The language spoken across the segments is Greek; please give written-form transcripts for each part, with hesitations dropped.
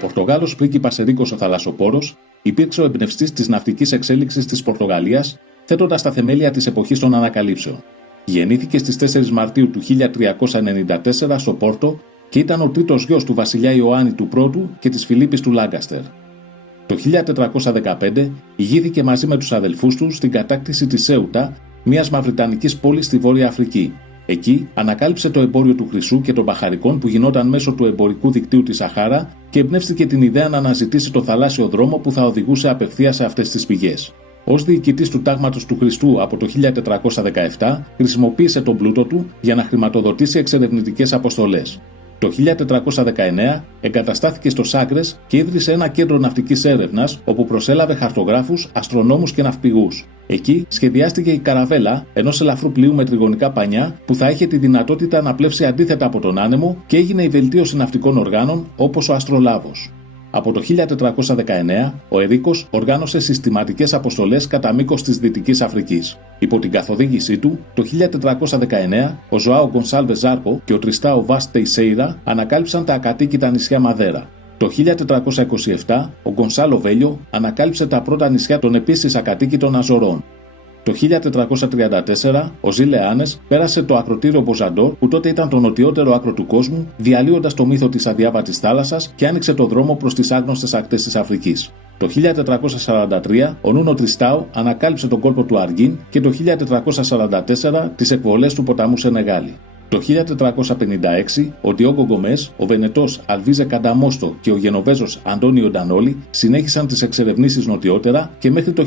Πορτογάλος πρίγκιπας Ερίκος ο Θαλασσοπόρος υπήρξε ο εμπνευστής της ναυτικής εξέλιξης της Πορτογαλίας, θέτοντας τα θεμέλια της εποχής των ανακαλύψεων. Γεννήθηκε στις 4 Μαρτίου του 1394 στο Πόρτο και ήταν ο τρίτος γιος του βασιλιά Ιωάννη του Πρώτου και της Φιλίππης του Λάγκαστερ. Το 1415 ηγήθηκε μαζί με τους αδελφούς του στην κατάκτηση της Σέουτα, μιας μαυριτανικής πόλης στη Βόρεια Αφρική. Εκεί ανακάλυψε το εμπόριο του χρυσού και των μπαχαρικών που γινόταν μέσω του εμπορικού δικτύου της Σαχάρα και εμπνεύστηκε την ιδέα να αναζητήσει το θαλάσσιο δρόμο που θα οδηγούσε απευθείας σε αυτές τις πηγές. Ως διοικητής του τάγματος του Χριστού από το 1417, χρησιμοποίησε τον πλούτο του για να χρηματοδοτήσει εξερευνητικές αποστολές. Το 1419 εγκαταστάθηκε στο Σάγκρες και ίδρυσε ένα κέντρο ναυτικής έρευνας όπου προσέλαβε χαρτογράφους, αστρονόμους και ναυπηγούς. Εκεί σχεδιάστηκε η καραβέλα ενός ελαφρού πλοίου με τριγωνικά πανιά που θα είχε τη δυνατότητα να πλεύσει αντίθετα από τον άνεμο και έγινε η βελτίωση ναυτικών οργάνων όπως ο αστρολάβος. Από το 1419, ο Ερίκος οργάνωσε συστηματικές αποστολές κατά μήκος της Δυτικής Αφρικής. Υπό την καθοδήγησή του, το 1419, ο Ζωάο Γκονσάλβε Ζάρκο και ο Τριστάο Βας Τεϊσέιρα ανακάλυψαν τα ακατοίκητα νησιά Μαδέρα. Το 1427, ο Γκονσάλο Βέλιο ανακάλυψε τα πρώτα νησιά των επίσης ακατοίκητων Αζωρών. Το 1434, ο Ζήλε Άνες πέρασε το ακροτήριο Μποζαντόρ, που τότε ήταν το νοτιότερο άκρο του κόσμου, διαλύοντας το μύθο της αδιάβατης θάλασσας και άνοιξε το δρόμο προς τις άγνωστες ακτές της Αφρικής. Το 1443, ο Νούνο Τριστάο ανακάλυψε τον κόλπο του Αργίν και το 1444 τις εκβολές του ποταμού Σενεγάλη. Το 1456, ο Ντιόγκο Γκομές, ο Βενετός Αλβίζε Κανταμόστο και ο Γενοβέζος Αντώνιο Ντανόλι συνέχισαν τις εξερευνήσεις νοτιότερα και μέχρι το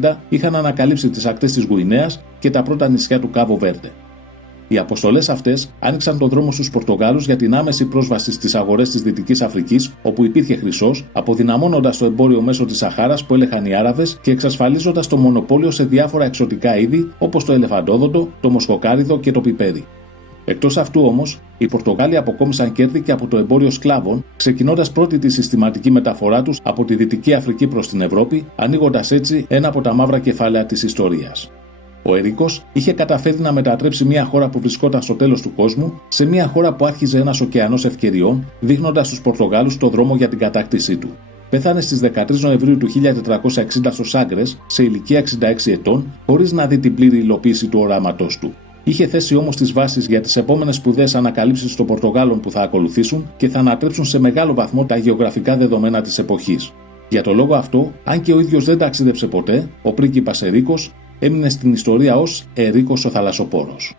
1460 είχαν ανακαλύψει τις ακτές της Γουινέας και τα πρώτα νησιά του Κάβο Βέρντε. Οι αποστολές αυτές άνοιξαν τον δρόμο στους Πορτογάλους για την άμεση πρόσβαση στις αγορές της Δυτικής Αφρικής, όπου υπήρχε χρυσός, αποδυναμώνοντας το εμπόριο μέσω της Σαχάρας που έλεγχαν οι Άραβες και εξασφαλίζοντας το μονοπόλιο σε διάφορα εξωτικά είδη όπως το ελεφαντόδοντο, το μοσχοκάριδο και το πιπέρι. Εκτός αυτού όμως, οι Πορτογάλοι αποκόμισαν κέρδη και από το εμπόριο σκλάβων, ξεκινώντας πρώτη τη συστηματική μεταφορά τους από τη Δυτική Αφρική προς την Ευρώπη, ανοίγοντας έτσι ένα από τα μαύρα κεφάλαια της ιστορίας. Ο Ερίκος είχε καταφέρει να μετατρέψει μια χώρα που βρισκόταν στο τέλος του κόσμου σε μια χώρα που άρχιζε ένας ωκεανός ευκαιριών, δείχνοντας στους Πορτογάλους το δρόμο για την κατάκτησή του. Πέθανε στις 13 Νοεμβρίου του 1460 στο Σάγκρες, σε ηλικία 66 ετών, χωρίς να δει την πλήρη υλοποίηση του οράματός του. Είχε θέσει όμως τις βάσεις για τις επόμενες σπουδαίες ανακαλύψεις των Πορτογάλων που θα ακολουθήσουν και θα ανατρέψουν σε μεγάλο βαθμό τα γεωγραφικά δεδομένα της εποχής. Για το λόγο αυτό, αν και ο ίδιος δεν ταξίδεψε ποτέ, ο πρίγκιπας Ερίκος έμεινε στην ιστορία ως Ερίκος ο Θαλασσοπόρος.